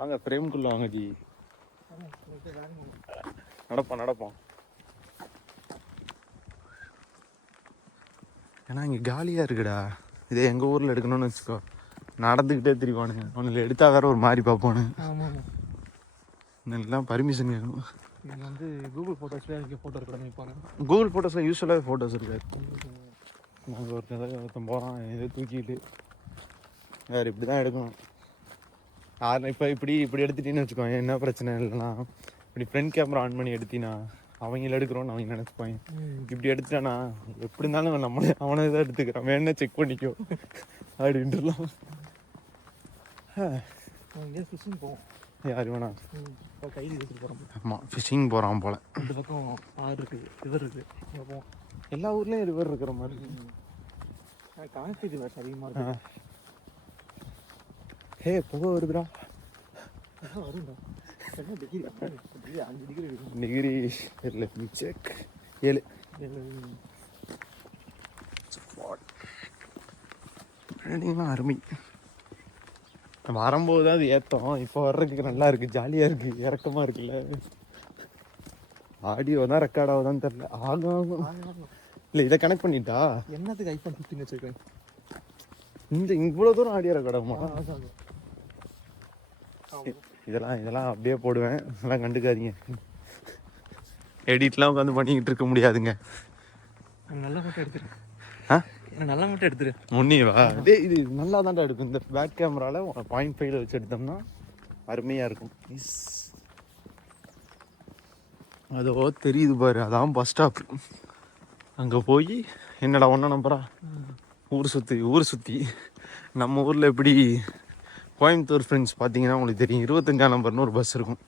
வாங்க ஃப்ரேம்குள்ள வாங்க ஜி. நடப்போம். ஏன்னா இங்கே காலியாக இருக்குடா. இதே எங்கள் ஊரில் எடுக்கணும்னு வச்சுக்கோ, நடந்துக்கிட்டே திரிவானுங்க. அவனுங்களை எடுத்தால் வேற ஒரு மாதிரி பார்ப்பானுங்க. எல்லாம் பர்மிஷன் கேட்கணும். இங்கே வந்து கூகுள் ஃபோட்டோஸில் இங்கே ஃபோட்டோ இருக்க நினைப்பாங்க. கூகுள் ஃபோட்டோஸில் யூஸ்வலாகவே ஃபோட்டோஸ் இருக்காது. நாங்கள் ஒருத்தன் போகிறான் எதோ தூக்கிட்டு வேறு இப்படி தான் எடுக்கணும். இப்போ இப்படி எடுத்துட்டீங்கன்னு வச்சுக்கோங்க, என்ன பிரச்சனை இல்லைன்னா இப்படி ஃப்ரண்ட் கேமரா ஆன் பண்ணி எடுத்தினா அவங்கள எடுக்கிறோன்னு அவங்க நினச்சிப்பாங்க. இப்படி எடுத்துட்டானா எப்படி இருந்தாலும் அவனை தான் எடுத்துக்கிறான், வேணா செக் பண்ணிக்கோ அப்படின்ட்டுலாம். ஃபிஷிங் போவோம் யார் வேணா கையில் எடுத்துகிட்டு போகிறோம். ஆமாம், ஃபிஷிங் போகிறான் போல். இந்த பக்கம் ஆறு இருக்குது, ரிவர் இருக்குது. இங்கே போவோம். எல்லா ஊர்லேயும் ரிவர் இருக்கிற மாதிரி கனெக்டிவிட்டி வேறு அதிகமாக இருக்கு. ஹே புகை வருதுடா. வரும்டா. 5 டிகிரி இல்லை, செக் 7. அருமை. வரும்போது தான் அது ஏற்றோம். இப்போ வர்றதுக்கு நல்லா இருக்குது, ஜாலியாக இருக்குது, இறக்கமாக இருக்குல்ல. ஆடியோ தான் ரெக்கார்ட் ஆகுதான்னு தெரில. ஆகும் இல்லை, இதை கனெக்ட் பண்ணிட்டா என்னத்துக்கு ஐஃபோன் 15 வச்சுருக்கேன். இந்த இவ்வளோ தூரம் ஆடியோ ரெக்கார்ட் ஆகுமா? இதெல்லாம் அப்படியே போடுவேன், அதெல்லாம் கண்டுக்காதீங்க. எடிட்லாம் உட்காந்து பண்ணிக்கிட்டு இருக்க முடியாதுங்க. நல்ல மட்டும் எடுத்துரு. நல்லா மட்டும் எடுத்துரு. முன்னிவா டே, இது நல்லா தான்டா எடுக்கும். இந்த பேக் கேமராவில் 0.5 வச்சு எடுத்தோம்னா அருமையாக இருக்கும். அதோ தெரியுது பாரு, அதான் பஸ் ஸ்டாப். அங்கே போய் என்னடா ஒன்றா நம்பரா ஊர் சுற்றி நம்ம ஊரில் எப்படி கோயம்புத்தூர் ஃப்ரெண்ட்ஸ் பார்த்தீங்கன்னா உங்களுக்கு தெரியும், 25ஆம் நம்பர்னு ஒரு பஸ் இருக்கும்.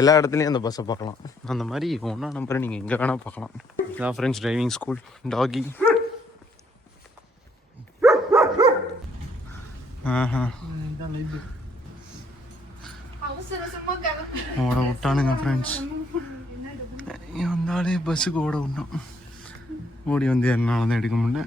எல்லா இடத்துலையும் அந்த பஸ்ஸை பார்க்கலாம். அந்த மாதிரி 1ஆம் நம்பரை நீங்கள் எங்கே வேணால் பார்க்கலாம். இதுதான் ஃப்ரெண்ட்ஸ் டிரைவிங் ஸ்கூல். டாகி ஓட விட்டானுங்க ஃப்ரெண்ட்ஸ். வந்தாலே பஸ்ஸுக்கு ஓட விட்டோம். ஓடி வந்து என்னால் தான் எடுக்க முடியல.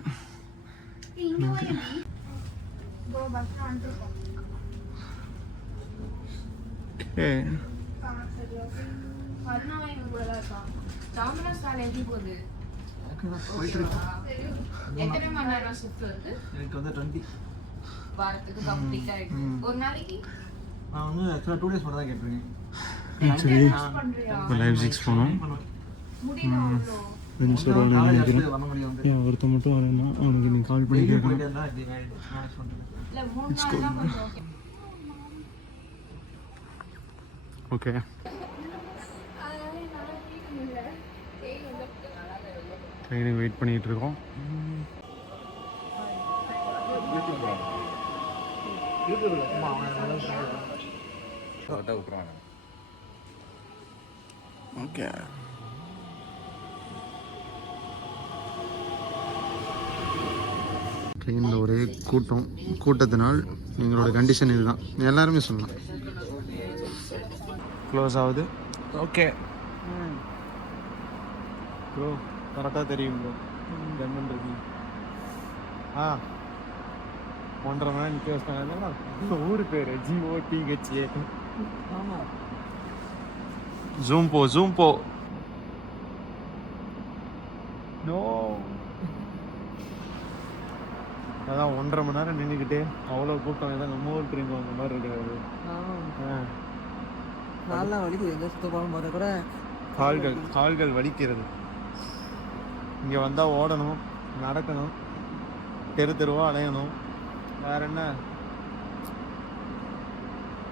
ஒருத்த மட்டும் வரணும், அவனுக்கு நீ கால் பண்ணி கேட்கணும். ஓகே, ட்ரெயினுக்கு வெயிட் பண்ணிகிட்டு இருக்கோம். ஓகே, ட்ரெயினில் ஒரே கூட்டத்தினால் எங்களோட கண்டிஷன் இதுதான். எல்லாருமே சொல்லலாம். க்ளோஸ் ஆகுது. ஓகே ப்ரோ, கரெக்டாக தெரியும் ப்ரோ. ஜென்மன்றது 1.5 மணி நேரம் நிற்க வச்சிட்டாங்க. ஊர் பேர் GOTHA. ஆமாம், ஜூம் போ. நோ, அதான் 1.5 மணி நேரம் நின்றுக்கிட்டே அவ்வளோ கூட்டம். ஏதாவது நம்ம ஊர் ட்ரெயின் அந்த மாதிரி இருக்காது. நல்லா வலிக்குது. எங்கே சுத்த போகணும் போத கூட கால்கள் வலிக்கிறது. இங்கே வந்தால் ஓடணும், நடக்கணும், தெருவாக அலையணும். வேற என்ன,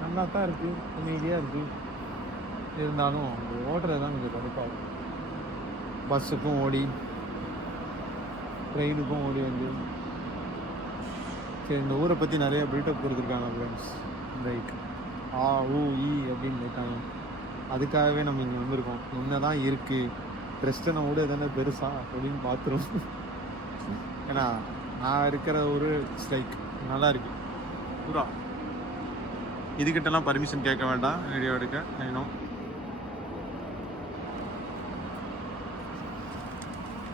நல்லா தான் இருக்குது, அமைதியாக இருக்குது. இருந்தாலும் ஓடுறது தான் கொஞ்சம் கடுப்பாகும். பஸ்ஸுக்கும் ஓடி, ட்ரெயினுக்கும் ஓடி வந்து. சரி, இந்த ஊரை பற்றி நிறைய பில்டப் கொடுத்துருக்காங்க ஃப்ரெண்ட்ஸ். ரைட், அப்படின்னு இருக்காங்க. அதுக்காகவே நம்ம இங்கே வந்திருக்கோம். என்ன தான் இருக்குது, பிரச்சனை கூட எதனா பெருசா அப்படின்னு பார்த்துரும். ஏன்னா நான் இருக்கிற ஒரு லைக் நல்லா இருக்கு பூரா. இதுக்கிட்டலாம் பர்மிஷன் கேட்க வேண்டாம் வீடியோ எடுக்க. வேணும்.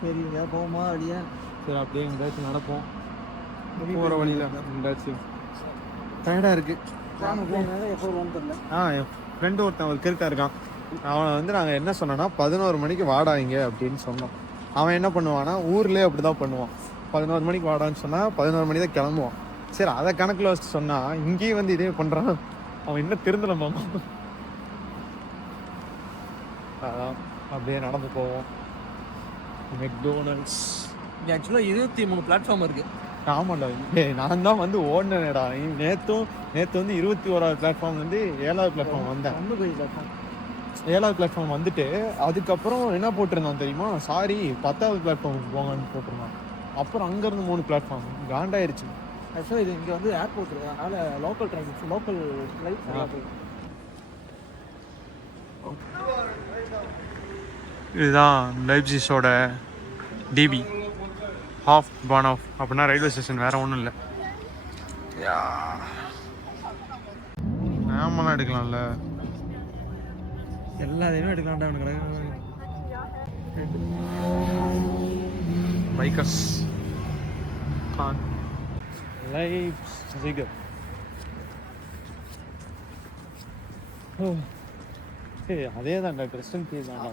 சரி, போகுமா அப்படியே? சரி, அப்படியே எங்கேயாச்சும் நடப்போம். போகிற வழியில் எங்கேயாச்சும். டயர்டாக இருக்குது, எப்போ வருவான்னு தெரியல. என் ஃப்ரெண்டு ஒருத்தன் ஒரு கிறுக்கா இருக்கான். அவனை வந்து நாங்கள் என்ன சொன்னோன்னா 11 மணிக்கு வாடா இங்க அப்படின்னு சொன்னோம். அவன் என்ன பண்ணுவான்னா ஊர்லேயே அப்படி தான் பண்ணுவான். 11 மணிக்கு வாடான்னு சொன்னால் 11 மணி தான் கிளம்புவான். சரி அதை கணக்கில் வச்சு சொன்னால் இங்கேயும் வந்து இதே பண்ணுறான். அவன் இன்னும் திருந்தலமாமா. அதான் அப்படியே நடந்து போவோம். மெக்டோனல்ட்ஸ் இங்கே ஆக்சுவலாக 23 பிளாட்ஃபார்ம் இருக்குது. ஆமாண்டா. நான் தான் வந்து ஓடினேடா. நேற்று வந்து 21வது பிளாட்ஃபார்ம் வந்து 7வது பிளாட்ஃபார்ம் வந்தேன். 7வது பிளாட்ஃபார்ம் வந்துட்டு அதுக்கப்புறம் என்ன போட்டிருந்தான் தெரியுமா? சாரி 10வது பிளாட்ஃபார்முக்கு போங்கன்னு போட்டிருந்தான். அப்புறம் அங்கேருந்து 3 பிளாட்ஃபார்ம் காண்டாயிருச்சு. ஆக்சுவலாக இது இங்கே வந்து ஏர்போர்ட் இருக்குது, அதனால் லோக்கல் ட்ரெயின்ஸ் லோக்கல் ஃப்ளைட். இதுதான் லைப்சிஸோட டிபி ஹாஃப் பான் ஆஃப் அப்படின்னா ரயில்வே ஸ்டேஷன், வேறு ஒன்றும் இல்லை. ஆமாலாம் எடுக்கலாம்ல, எல்லாத்தையுமே எடுக்கலாம்டா அவனுக்கு. பைக்கர்ஸ் லைப்சிகர். அதே தான்டா, கிறிஸ்டன் பீஸ் தான்டா.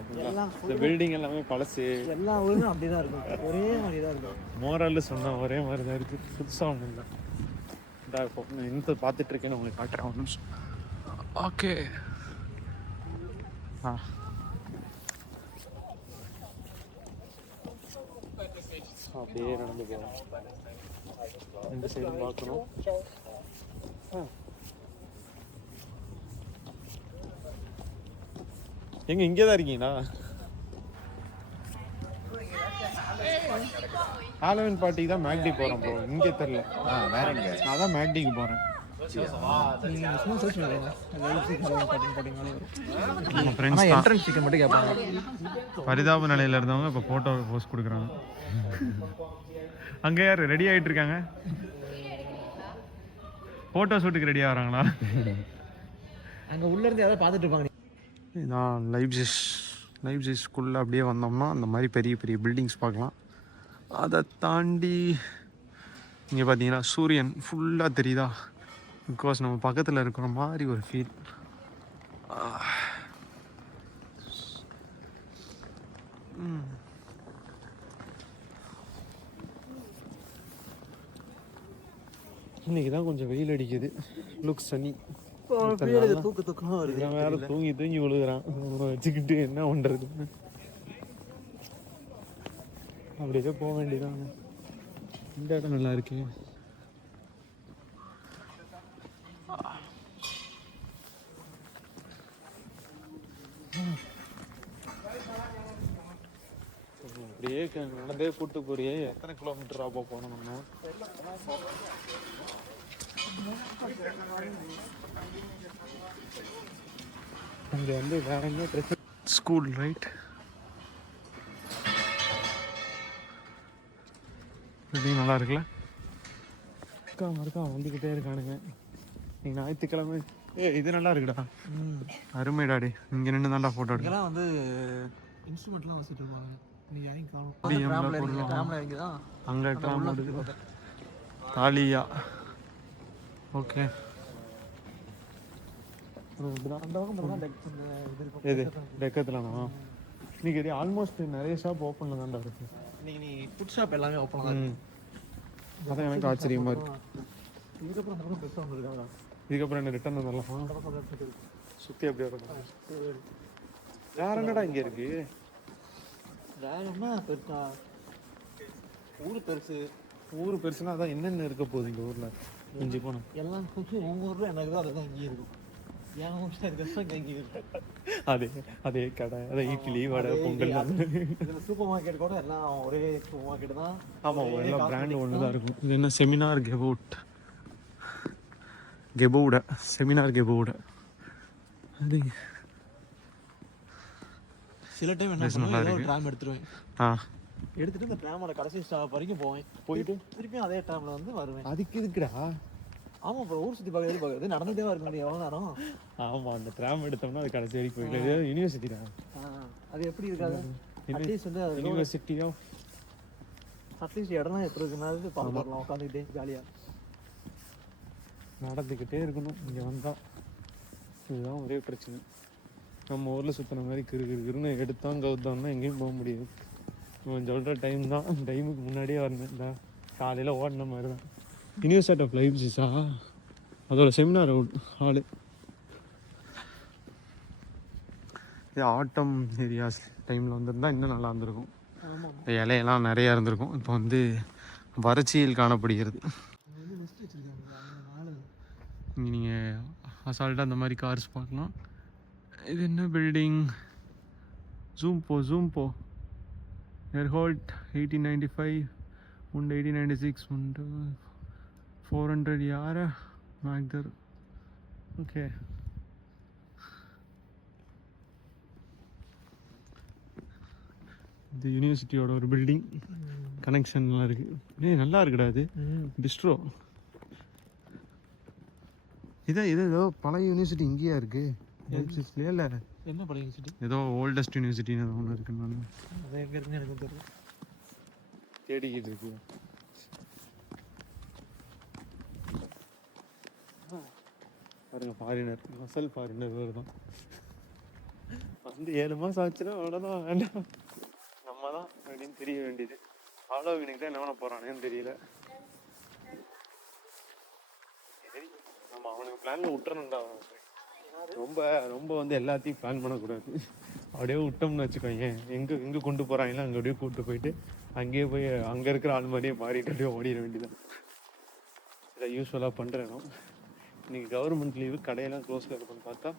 இந்த பில்டிங் எல்லாமே பழசு, எல்லா ஊருமே அப்படி தான் இருக்கும், ஒரே மாதிரி தான் இருக்கும். மோரல் சொன்னால் ஒரே மாதிரி தான் இருக்குது, புதுசாக ஒன்றும் இல்லை. இப்போ இந்த பார்த்துட்டு இருக்கேன்னு உங்களுக்கு காட்டுறேன் ஒரு நிமிஷம். ஓகே. அப்படியே நடந்து போகணும். இந்த சைடு பார்க்கணும். எங்க இங்கே தான் இருக்கீங்களா? ஹாலோவின் பார்ட்டிக்கு தான் மேக்டி போகிறோம் ப்ரோ. இங்கே தெரில. வேற எங்க? நான் தான் மேக்டிக்கு போகிறேன். பரிதாப நிலையில் இருந்தவங்க இப்போ ஃபோட்டோ போஸ்ட் கொடுக்குறாங்க. அங்கே யார் ரெடி ஆகிட்டு இருக்காங்க? ஃபோட்டோ ஷூட்டுக்கு ரெடி ஆகிறாங்களா? அங்கே உள்ளேருந்து யாராவது பார்த்துட்டு இருப்பாங்க. நான் லைப்சிஸ்குள்ளே அப்படியே வந்தோம்னா அந்த மாதிரி பெரிய பெரிய பில்டிங்ஸ் பார்க்கலாம். அதை தாண்டி இங்கே பார்த்தீங்கன்னா சூரியன் ஃபுல்லாக தெரியுதா? பிகாஸ் நம்ம பக்கத்தில் இருக்கிற மாதிரி ஒரு ஃபீல். இன்னைக்கு தான் கொஞ்சம் வெயில் அடிக்குது. லுக் சனி. தூக்கமாக வருது. வேற தூங்கி விழுகிறான் வச்சுக்கிட்டு என்ன பண்றது? அப்படியே போக வேண்டியதான். இந்த இடம் நல்லா இருக்கு. அப்படியே நடந்தே கூட்டு போறியே, எத்தனை கிலோமீட்டர் போனோம் நம்ம? அங்கே வந்து வேற எங்கே ஸ்கூல் ரைட். இது நல்லா இருக்குல்ல? இருக்கா வந்துக்கிட்டே இருக்கானுங்க. நீங்கள் ஞாயிற்றுக்கிழமை இது நல்லா இருக்குடா. அருமை டாடி. இங்கே நின்று தான்டா ஃபோட்டோ எடுக்க. இதெல்லாம் வந்து இன்ஸ்ட்ருமெண்ட்லாம் வச்சுட்டு இருப்பாங்க. நீங்கள் யாரையும் காணும். அங்கே ட்ராம் ஓடுது. தாலியா. ஓகே. எது டெக்கத்துலண்ணா? இன்னைக்கு இது ஆல்மோஸ்ட் நிறைய ஷாப் ஓப்பனில் தான்டா இருக்கு. இன்னைக்கு நீ ஃபுட் ஷாப் எல்லாமே ஓப்பன் தான். அதான் எனக்கு ஆச்சரியமா இருக்கு. இதுக்கப்புறம் அந்த பெருசாக வந்துருக்காங்க. இதுக்கப்புறம் என்ன ரிட்டர்ன் வந்துடலாம்? சுற்றி அப்படியே இருக்கும். வேற என்னடா இங்கே இருக்கு? வேற என்ன பெருசா? ஊர் பெருசுன்னா அதான் என்னென்ன இருக்க போகுது இந்த ஊரில்? கொஞ்சம் போனோம் எல்லாம் கொஞ்சம் உங்கள் ஊரில் எனக்கு தான் அதுதான் இங்கேயும் இருக்கும். ஏன் ஊரில் இருக்கிறது இங்கே இருக்கு. அதே கடை, அதே இட்லி வடை பொங்கல். இதில் சூப்பர் மார்க்கெட் கூட எல்லாம் ஒரே சூப்பர் மார்க்கெட் தான். ஆமாம், எல்லாம் பிராண்ட் ஒன்று தான் இருக்கும். இது என்ன செமினார் கெபோட செமினார் கெபோட. அது சில டைம் என்ன பண்ணுவேன், ட்ராம் எடுத்துருவேன். எடுத்துட்டு இந்த ட்ராமோட கடைசி ஸ்டாப் வரைக்கும் போயிட்டு திருப்பியும் அதே ட்ராம்ல வந்து வருவேன். அதுக்கு இருக்குடா. ஆமா ப்ரோ, ஊர் சுற்றி பார்க்கறது நடந்துகிட்டே இருக்க முடியும் எவ்வளோ நேரம். ஆமாம், அந்த ட்ராம் எடுத்தோம்னா அது கடைசி வரைக்கும் போயிட்டு யூனிவர்சிட்டி தான். அது எப்படி இருக்காது? அட்லீஸ்ட் வந்து யூனிவர்சிட்டியோ அட்லீஸ்ட் இடம்லாம் எப்படி இருக்குனாலும் பார்த்து வரலாம் உட்காந்துக்கிட்டே ஜாலியாக. நடந்துக்கிட்டே இருக்கணும் இங்கே வந்தால். இதுதான் ஒரே பிரச்சனை. நம்ம ஊரில் சுற்றின மாதிரி கிருன்னு எடுத்தோம் கவுத்தோம்னா எங்கேயும் போக முடியாது. இவன் சொல்கிற டைம் தான், டைமுக்கு முன்னாடியே வரணும். இந்த காலையில் ஓடின மாதிரி தான். யூனிவர்சிட்டி ஆஃப் லைப்ஸிஸா அதோட செமினார் ஹாலு. இது ஆட்டம் ஏரியாஸ் டைமில் வந்திருந்தால் இன்னும் நல்லா இருந்திருக்கும். இந்த இலையெல்லாம் நிறையா இருந்திருக்கும். இப்போ வந்து வறட்சியில் காணப்படுகிறது. நீங்கள் அசால்ட்டாக அந்த மாதிரி கார்ஸ் பார்க்கலாம். இது என்ன பில்டிங்? ஜூம் போ ஏர்ஹோல்ட் 1895 உண்டு 1896 உண்டு 400 யார மேக்தர். ஓகே, இது யூனிவர்சிட்டியோட ஒரு பில்டிங். கனெக்ஷன்லாம் இருக்குது. நல்லா இருக்குடா இது. பிஸ்ட்ரோ இதான். இது ஏதோ பழைய யூனிவர்சிட்டி இங்கேயா இருக்குது? லைப்ஸிஸ்லையா இல்லை என்ன பழைய யூனிவர்சிட்டி? ஏதோ ஓல்டஸ்ட் யூனிவர்சிட்டின்னு ஏதோ ஒன்று இருக்குன்னு நான் அது எங்கே இருக்குன்னு எனக்கு தெரியல. தேடிக்கிட்டு இருக்கு. பாருங்க, ஃபாரினர், அசல் ஃபாரினர் வருதான். வந்து 7 மாதம் ஆச்சுன்னா அவ்வளோதான், வேண்டாம் நம்ம தான் அப்படின்னு தெரிய வேண்டியது. ஹாலோவீனுக்கு தான் என்ன பண்ண போகிறானேன்னு தெரியல. சரி, நம்ம அவனுக்கு பிளானில் விட்டுறணும்டா. ரொம்ப ரொம்ப வந்து எல்லாத்தையும் பிளான் பண்ணக்கூடாது. அப்படியே விட்டோம்னு வச்சுக்கோங்க, எங்கே கொண்டு போகிறாங்களோ அங்கே அப்படியே கூப்பிட்டு போயிட்டு அங்கேயே போய் அங்கே இருக்கிற ஆள் மாதிரியே மாறிட்டு அப்படியே ஓடிட வேண்டியதான். இதை யூஸ்வலாக பண்ணுறேன். இன்றைக்கி கவர்மெண்ட் லீவு, கடையெல்லாம் க்ளோஸில் இருக்குன்னு பார்த்தா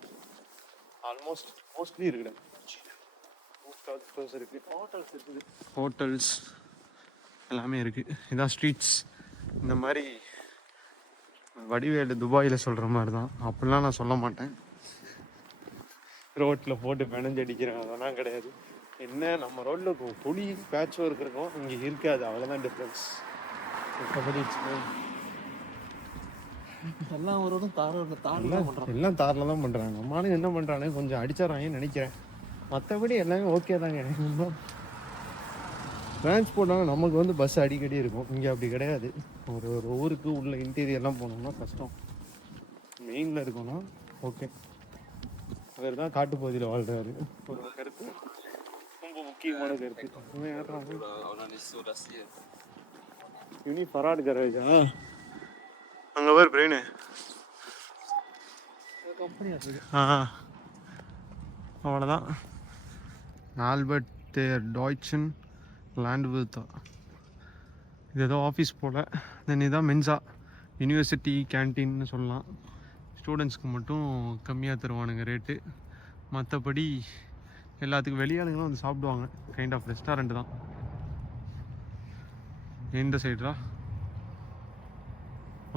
மோஸ்ட்லி இருக்குடா. க்ளோஸ் இருக்குது. ஹோட்டல்ஸ் இருக்குது, ஹோட்டல்ஸ் எல்லாமே இருக்குது. இதான் ஸ்ட்ரீட்ஸ். இந்த மாதிரி வடிவேலு துபாயில் சொல்கிற மாதிரி தான். அப்படிலாம் நான் சொல்ல மாட்டேன். ரோட்டில் போட்டு பிணைஞ்சடிக்கிறேன் அதெல்லாம் கிடையாது. என்ன நம்ம ரோட்டில் பொடி பேட்ச் ஒர்க் இருக்கும், இங்கே இருக்காது. அவ்வளோதான் டிஃப்ரென்ஸ். மற்றபடி எல்லாம் ஒரு எல்லாம் தாரில் தான் பண்ணுறாங்க. நம்மளாலும் என்ன பண்ணுறானே கொஞ்சம் அடிச்சிடறாங்கன்னு நினைக்கிறேன். மற்றபடி எல்லாமே ஓகே தாங்க. டிரான்ஸ்போர்ட்னால நமக்கு வந்து பஸ் அடிக்கடி இருக்கும். இங்கே அப்படி கிடையாது. ஒரு ஊருக்கு உள்ள இன்டீரியர்லாம் போனோம்னா கஷ்டம். மெயினில் இருக்கோன்னா ஓகே. அவர் தான் காட்டுப்பகுதியில் வாழ்கிறாரு. ஒரு கருத்து, ரொம்ப முக்கியமான கருத்து. யூனி ஃபராட் கரேஜா அங்கே பேர் பிரெயினு அவ்வளோதான். ஆல்பர்ட் தேர் டாய்ச்சன் லேண்ட்விர்த்தா. இது ஏதோ ஆஃபீஸ் போல். தென் இதுதான் மென்ஸா, யூனிவர்சிட்டி கேன்டீன்னு சொல்லலாம். ஸ்டூடெண்ட்ஸ்க்கு மட்டும் கம்மியாக தருவானுங்க ரேட்டு. மற்றபடி எல்லாத்துக்கும் வெளியாளுங்களும் வந்து சாப்பிடுவாங்க. கைண்ட் ஆஃப் ரெஸ்டாரண்ட் தான். எந்த சைடுரா?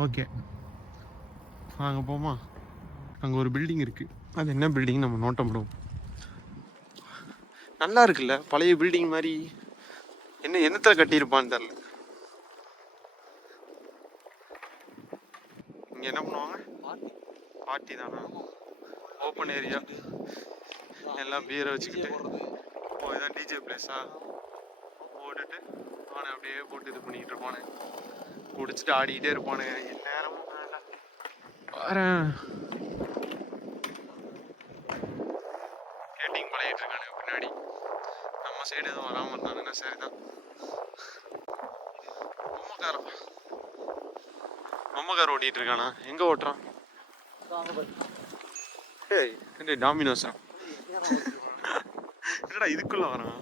ஓகே, அங்கே போமா. அங்கே ஒரு பில்டிங் இருக்குது. அது என்ன பில்டிங் நம்ம நோட்டம் பண்ணுவோம். நல்லா இருக்குல்ல, பழைய பில்டிங் மாதிரி. என்னத்தில் கட்டியிருப்பான்னு தெரில. இங்கே என்ன பண்ணுவாங்க? பார்ட்டி தானா? ஓப்பன் ஏரியா, எல்லாம் பீரை வச்சுக்கிட்டு. ஓ, இதான் டிஜே பிளேஸா? போட்டுட்டு அவனை அப்படியே போட்டு இது பண்ணிக்கிட்டு இருப்பானு, குடிச்சிட்டு ஆடிக்கிட்டே இருப்பானுங்க நேரமும். வரேன் கேட்டிங் பழகிட்டு இருக்கானுங்க பின்னாடி. நம்ம சைடு எதுவும் வராமல் இருந்தானுங்கன்னா சரிதான். ரொம்ப கார் ஓட்டிகிட்டு இருக்கானா? எங்கே ஓட்டுறான்? ஏய், டாமினோஸா? என்னடா இதுக்குள்ள வரான்?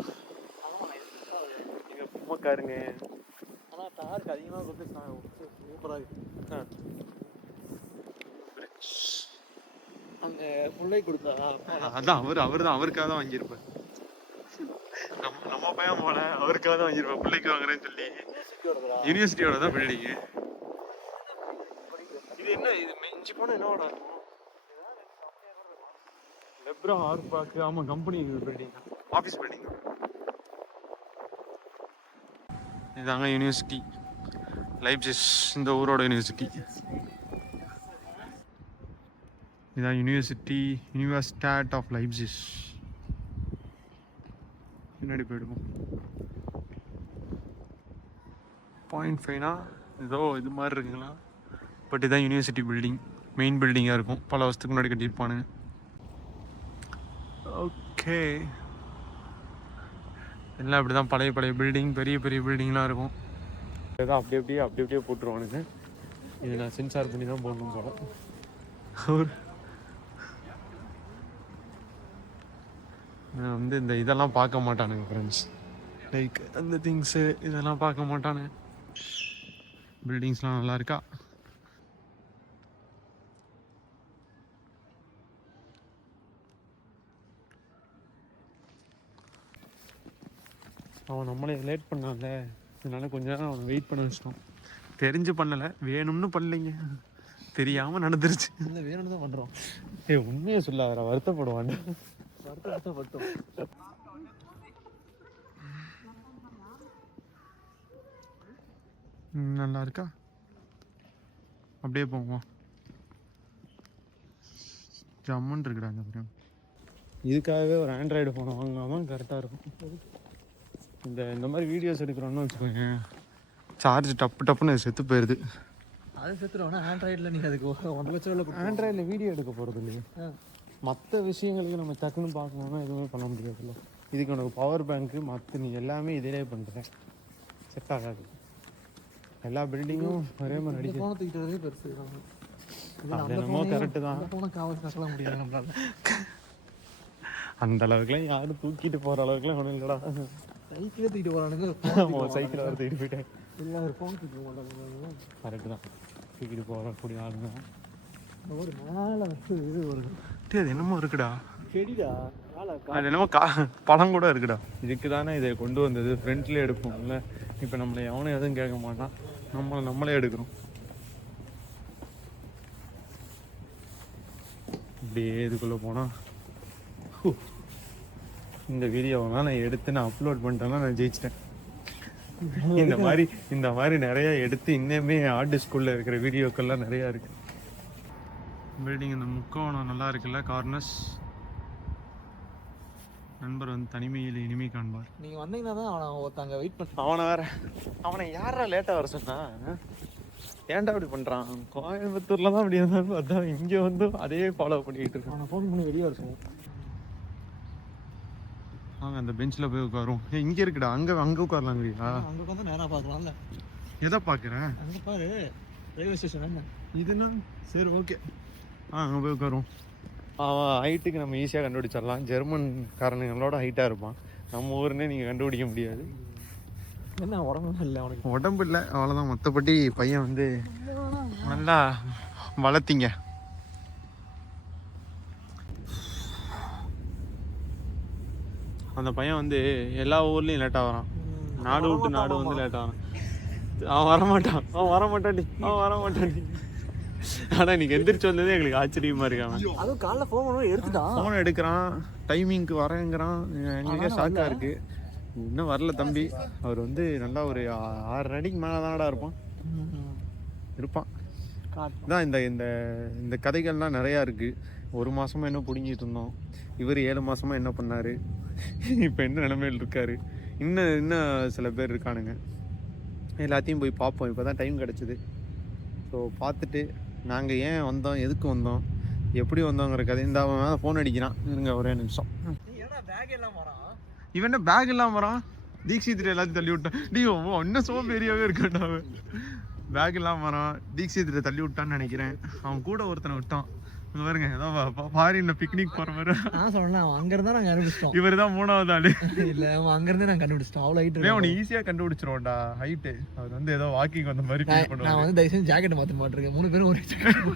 எங்க பொம்மக்காருங்க. ஆனால் காருக்கு அதிகமாக கொடுத்து சூப்பராக இருக்கு. அங்கே பிள்ளை கொடுத்தா அதான் அவர் தான், அவருக்காக தான் வாங்கியிருப்பேன். நம்ம பையன் போல அவருக்காக தான் வாங்கியிருப்பேன். பிள்ளைக்கு வாங்குறேன்னு சொல்லி. யூனிவர்சிட்டியோட தான் பில்டிங்கு. இது என்ன? இது மெஞ்சி போனால் என்னோட லெப்ரா ஆர் பார்க்கு. ஆமாம், கம்பெனி பில்டிங், ஆஃபீஸ் பில்டிங். இதாங்க யூனிவர்சிட்டி லைப்சிஸ், இந்த ஊரோட யூனிவர்சிட்டி. இதான் யூனிவர்சிட்டி ஆஃப் லைப்சிஸ். பின்னாடி போயிடுவோம். 0.5னா ஏதோ இது மாதிரி இருக்குங்களா? பட் இதுதான் யூனிவர்சிட்டி பில்டிங், மெயின் பில்டிங்காக இருக்கும். பல வருஷத்துக்கு முன்னாடி கட்டியிருப்பானுங்க. ஓகே, எல்லாம் அப்படி தான் பழைய பழைய பில்டிங், பெரிய பெரிய பில்டிங்லாம் இருக்கும். இதான் அப்படி அப்படியே போட்டுருவானுங்க. இது நான் சென்சார் பண்ணி தான் போடணும் போல. நான் வந்து இந்த இதெல்லாம் பார்க்க மாட்டானுங்க ஃப்ரெண்ட்ஸ், லைக் அந்த திங்ஸு இதெல்லாம் பார்க்க மாட்டானுங்க. பில்டிங்ஸ்லாம் நல்லா இருக்கா? அவன் நம்மளே லேட் பண்ணான்ல, அதனால கொஞ்ச நேரம் அவனை வெயிட் பண்ண வச்சிட்டோம். தெரிஞ்சு பண்ணலை, வேணும்னு பண்ணலைங்க, தெரியாமல் நடந்துருச்சு. இல்லை வேணும்னு தான் பண்ணுறோம். உண்மையை சொல்லாத, வருத்தப்படுவான். நல்லா இருக்கா? அப்படியே போவோம். ஜம்முன்னு இருக்குடாங்க அப்புறம். இதுக்காகவே ஒரு ஆண்ட்ராய்டு ஃபோனை வாங்கினாதான் கரெக்டாக இருக்கும். இந்த மாதிரி வீடியோஸ் எடுக்கிறோன்னு வச்சுக்கோங்க, சார்ஜ் டப்புன்னு செத்து போயிடுது. அது செத்துருவோம்னா ஆண்ட்ராய்டில் நீங்கள் அதுக்கு 1 லட்சம் ஆண்ட்ராய்டில் வீடியோ எடுக்க போகிறது இல்லையா? மற்ற விஷயங்களுக்கு நம்ம டக்குன்னு பார்க்கணுன்னா எதுவுமே பண்ண முடியாதுல்ல. இதுக்கு உனக்கு பவர் பேங்க்கு மற்ற நீ எல்லாமே இதிலே பண்ணுற, செட் ஆகாது. எல்லா பில்டிங்கும் ஒரே மாதிரி அடிக்க தூக்கிட்டு வரதே பெருசு. என்னமோ கரெக்டு தான். காவல் கட்டலாம் முடியாது நம்மளால. அந்த அளவுக்குலாம் யாரும் தூக்கிட்டு போகிற அளவுக்குலாம் ஒன்றும் இல்லைடா. சைக்கிளே தூக்கிட்டு போகிறானுங்க. சைக்கிள் வர தூக்கிட்டு போயிட்டேன். இல்லை ஒரு ஃபோன் தூக்கிட்டு போட்டாங்க. கரெக்டு தான், தூக்கிட்டு போகக்கூடிய ஆளுங்க. ஒரு மேலே வந்து இது வருது. அது என்னமோ இருக்குடா, செடிடா. அது என்னமோ பழம் கூட இருக்குடா. இதுக்கு தானே இதை கொண்டு வந்தது, ஃப்ரண்ட்லேயே எடுப்போம்ல. இப்போ நம்மளை எவனும் எதுவும் கேட்க மாட்டான், நம்மளே எடுக்கிறோம். இப்படியே இதுக்குள்ளே போனால் இந்த வீடியோவெல்லாம் நான் எடுத்து நான் அப்லோட் பண்ணிட்டேன்னா நான் ஜெயிச்சிட்டேன். இந்த மாதிரி நிறையா எடுத்து இன்னுமே ஆர்ட் ஸ்கூலில் இருக்கிற வீடியோக்கள்லாம் நிறையா இருக்குது. பில்டிங் இந்த முக்கோணம் நல்லா இருக்குல்ல, கார்னர்ஸ். நண்பர் வந்து தனிமையில் இனிமை காண்பார். நீங்கள் வந்தீங்கன்னா தான் அவனை ஒருத்தங்க வெயிட் பண்ண. அவனை யாரா லேட்டாக வர சொன்னா? ஏன்டா அப்படி பண்ணுறான்? கோயம்புத்தூரில் தான் அப்படி இருந்தாலும் அதான் இங்கே வந்து அதே ஃபாலோ பண்ணிக்கிட்டு இருக்கான். அவனை ஃபோன் பண்ணி வெளியே வர சொல்லுவோம். வாங்க அந்த பெஞ்சில் போய் உட்காரும். இங்கே இருக்குடா, அங்கே உட்காரலாங்கிறீங்களா? அங்கே உட்காந்து நேராக பார்க்கலாம்ல. எதை பார்க்குறேன்? அங்கே பாரு, ரயில்வே ஸ்டேஷன் என்ன இதுன்னா சரி ஓகே. அங்கே போய் உட்காரும். அவன் ஹைட்டுக்கு நம்ம ஈஸியாக கண்டுபிடிச்சிடலாம். ஜெர்மன் காரணங்களோட ஹைட்டாக இருப்பான். நம்ம ஊருன்னே நீங்கள் கண்டுபிடிக்க முடியாது. என்ன உடம்பு இல்லை அவனுக்கு? உடம்பு இல்லை, அவ்வளோதான். மற்றபடி பையன் வந்து நல்லா வளர்த்திங்க. அந்த பையன் வந்து எல்லா ஊர்லேயும் லேட்டாக வரான். நாடு விட்டு நாடு வந்து லேட்டாக வரான். அவன் வரமாட்டான்டி. ஆனால் இன்னைக்கு எந்திரிச்சு வந்ததே எங்களுக்கு ஆச்சரியமா இருக்காங்க. அதுவும் காலைல ஃபோன் எடுக்கிறான், டைமிங்க்கு வரேங்கிறான். எங்களுக்கே ஷாக்காக இருக்கு. இன்னும் வரல தம்பி. அவர் வந்து நல்லா ஒரு 6 அடிக்கு மேலே தானடா இருப்பான். தான் இந்த கதைகள்லாம் நிறையா இருக்குது. 1 மாதமாக என்ன பிடுங்கிட்டு இருந்தோம், இவர் 7 மாதமாக என்ன பண்ணார், இப்போ என்ன நிலைமையில் இருக்கார். இன்னும் சில பேர் இருக்கானுங்க. எல்லாத்தையும் போய் பார்ப்போம். இப்போ தான் டைம் கிடச்சிது. ஸோ பார்த்துட்டு நாங்கள் ஏன் வந்தோம், எதுக்கு வந்தோம், எப்படி வந்தோங்கிற கதை. இந்த அவன் மேலே ஃபோன் அடிக்கிறான். இருங்க ஒரே நிமிஷம். இவன் என்ன பேக் எல்லாம் வரான்? தீக்ஷித்ரி எல்லாத்தையும் தள்ளி விட்டான். இன்னும் சோம்பேறியாகவே இருக்கான்டா அவன். பேக் எல்லாம் வரான், தீக்ஷித்ரி தள்ளி விட்டான்னு நினைக்கிறேன். அவன் கூட ஒருத்தனை விட்டான். பாருங்க, ஏதாவது ஃபாரின்ல பிக்னிக் போற மாதிரி. நான் சொன்னேன், அவன் அங்கிருந்தா நாங்கள் கண்டுபிடிச்சிட்டோம். இவர் தான் 3வது ஆளு. இல்லை, அவன் அங்கிருந்தே நாங்கள் கண்டுபிடிச்சிட்டோம். அவ்வளோ ஹைட்டு அவனை ஈஸியாக கண்டுபிடிச்சிருவோம்டா. ஹைட்டு அவர் வந்து ஏதோ வாக்கிங் வந்த மாதிரி ஃபீல் பண்ணுவாங்க. நான் வந்து தயவுசெய்து ஜாக்கெட் மாற்ற மாட்டிருக்கேன். 3 பேரும் ஒரே ஜாக்கெட்.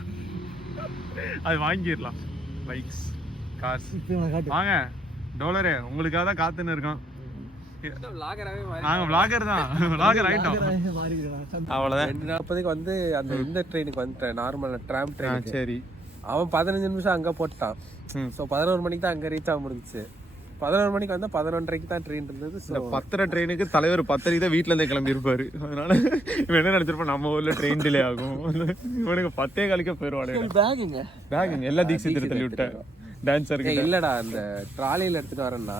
அது வாங்கிடலாம். Bikes, cars. வாங்க டாலரே, உங்களுக்காக தான் காத்துன்னு இருக்கோம். நாங்கள் விளாகர் தான், விளாகர் ஆகிட்டோம். அவ்வளோதான். 2:40 வந்து அந்த இந்த ட்ரெயினுக்கு வந்துட்டேன், நார்மல் ட்ராம் ட்ரெயின். சரி, அவன் 15 நிமிஷம் அங்கே போட்டான். ஸோ 11 மணிக்கு தான் அங்கே ரீச் ஆக முடிஞ்சிச்சு. 11 மணிக்கு வந்தால் 11:30 தான் ட்ரெயின் இருந்தது. ஸோ 10:30 ட்ரெயினுக்கு தலைவர் 10:30 தான் வீட்டிலேருந்தே கிளம்பி இருப்பாரு. அதனால இவன் என்ன நினச்சிருப்பான், நம்ம ஊரில் ட்ரெயின் டிலே ஆகும், இவனுக்கு 10:15 போயிடுவாங்க. பேகுங்க எல்லாம் தீக்ஷித்ரி தள்ளி விட்டேன். டான்ஸருக்கு இல்லடா, அந்த ட்ராலியில் எடுத்துட்டு வரேன்னா.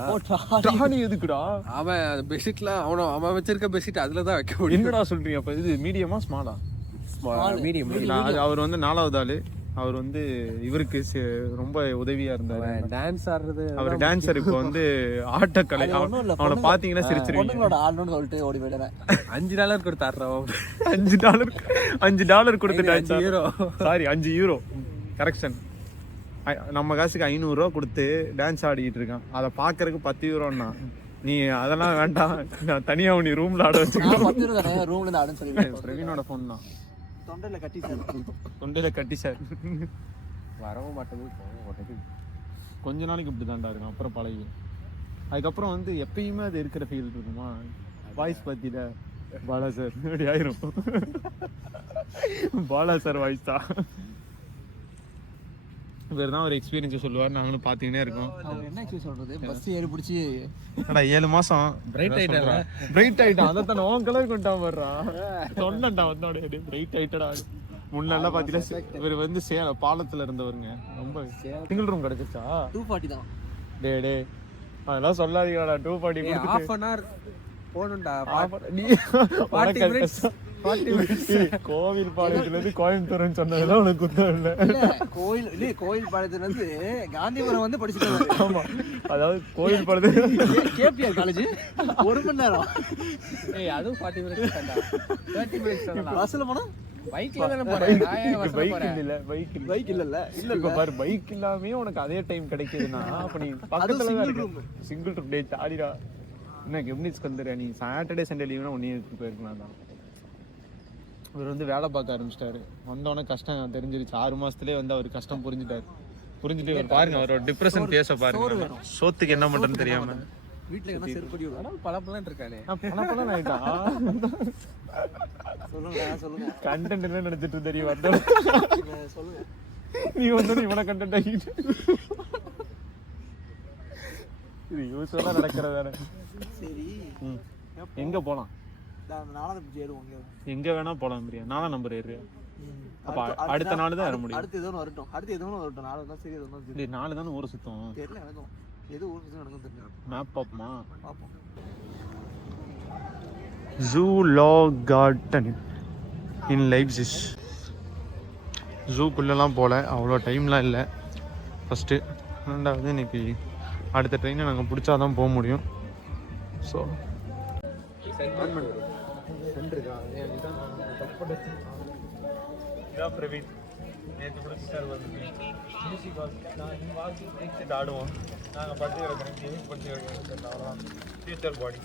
ட்ராலி எதுக்குடா? அவன் பெட்ஷீட்லாம் அவன் வச்சிருக்க பெட்ஷீட் அதில் தான் வைக்க முடியும். என்னடா சொல்றீங்க? அப்போ இது மீடியமா ஸ்மாலா? மீடியம் அது அவர் வந்து 4வது ஆளு. அவர் வந்து இவருக்கு ரொம்ப உதவியா இருந்தாரு. டான்ஸ் ஆடுறது அவர் டான்சர். இப்போ வந்து ஆட்டக்கலை. அவனை பாத்தீங்கன்னா சிரிச்சிருவீங்க. பொண்ணுங்களோட ஆடணும்னு சொல்லிட்டு ஓடி போயிடுறேன். $5 கொடுத்தாடுறோம். $5 கொடுத்து டான்ஸ். சாரி, €5. கரெக்ஷன். நம்ம காசுக்கு €500 கொடுத்து டான்ஸ் ஆடிக்கிட்டு இருக்கான். அதை பாக்குறதுக்கு €10ன்னா நீ அதெல்லாம் வேண்டாம், நான் தனியா நீ ரூம்ல ஆட வச்சுக்கோ. ரூம்ல இருந்து ஆடுன்னு சொல்லி பிரவீனோட ஃபோன் தான். தொண்டையில கட்டி சார் வரவும் மாட்டேங்குது. கொஞ்ச நாளைக்கு இப்படி தாண்டா இருக்கும், அப்புறம் பழகி. அதுக்கப்புறம் வந்து எப்பயுமே அது இருக்கிற ஃபீல் இருக்குமா. வாய்ஸ் பத்தில பாலா சார் இப்படி ஆயிரும். பாலா சார் வாய்ஸ் தான். இவர் தான் ஒரு எக்ஸ்பீரியன்ஸ் சொல்லுவார். நாங்களும் பார்த்துக்கினே இருக்கோம். என்ன எக்ஸ்பீரியன்ஸ் சொல்றது? பஸ் ஏறி பிடிச்சி 7 மாசம் பிரைட் ஆயிட்டா. பிரைட் ஆயிட்டான். அதை தான் உன் கலர் கொண்டான் வர்றா. சொன்னண்டா வந்தோட பிரைட் ஆயிட்டடா. முன்னெல்லாம் பாத்தீங்கன்னா இவர் வந்து பாலத்துல இருந்தவருங்க. ரொம்ப சிங்கிள் ரூம் கிடைச்சிருச்சா? 240 தான். டே அதெல்லாம் சொல்லாதீங்கடா. 240 half an hour போணும்டா. கோவில் பாளையத்துல இருந்து கோயம்புத்தூர்னு சொன்னதுல உனக்கு குத்தம் இல்ல. கோயில் பாளையத்துல இருந்து காந்திபுரம் வந்து படிச்சுட்டு. ஆமா, அதாவது கோயில் பாளையத்துல கேபிஆர் காலேஜ் 1 மணி நேரம். அதுவும் 40 minutes தான்டா. 30 minutes தான். பஸ்ல போனா பைக்ல தான போறேன். பைக் இல்ல. இப்ப பாரு, பைக் இல்லாமயே உனக்கு அதே டைம் கிடைக்குதுன்னா அப்ப நீ பக்கத்துல தான் இருக்க. Single room. டே சாடிடா. என்ன கெம்னிஸ் கந்தரா, நீ சாட்டர்டே சண்டே லீவ்னா ஒண்ணே எடுத்து போயிருக்கலாம் தான். இவர் வந்து வேலை பார்க்க ஆரம்பிச்சிட்டாரு. வந்தோடனே கஷ்டம் தெரிஞ்சிருச்சு. 6 மாசத்துலேயே வந்து அவர் கஷ்டம் புரிஞ்சுட்டு இவர் பாருங்க, அவரோட டிப்ரெஷன் பேச பாருங்க. சோத்துக்கு என்ன பண்றதுன்னு தெரியாம வீட்டுல என்ன செருப்படி விடும். பலப்பலாம் இருக்கானே. பணப்பெல்லாம் ஆயிட்டா. சொல்லுங்க கண்டென்ட் என்ன நினைச்சிட்டு தெரியும். வந்த சொல்லுங்க. நீ வந்து இவனை கண்டென்ட் ஆகிட்டு இது யூஸ்வலா நடக்கிறதானே. சரி, எங்க போலாம்? எங்க வேணா போலாம். பிரியா 4ஆம் நம்பர் ஏறு. அப்ப அடுத்த நாள் தான் ஏற முடியும். அடுத்து எதுவும் வரட்டும். நாலு தான் சரி. எதுவும் 4 தானே ஊர் சுத்தம். தெரியல எனக்கும். எது ஊர் சுத்தம் எனக்கும் தெரியல. மேப் பாப்போமா? பாப்போம். ஜூலாகார்டன் இன் லைப்சிஸ். ஜூக்குள்ளெல்லாம் போகல, அவ்வளோ டைம்லாம் இல்லை. ஃபஸ்ட்டு 2வது இன்னைக்கு அடுத்த ட்ரெயினை நாங்கள் பிடிச்சா தான் போக முடியும். ஸோ பிரவீன் நேற்று கூட கிட்டார் வந்து மியூசிக் ஆடுவோம். நாங்கள் படிச்சு கிடக்கிறோம். அவ்வளோதான் ஃபியூச்சர் பாடி.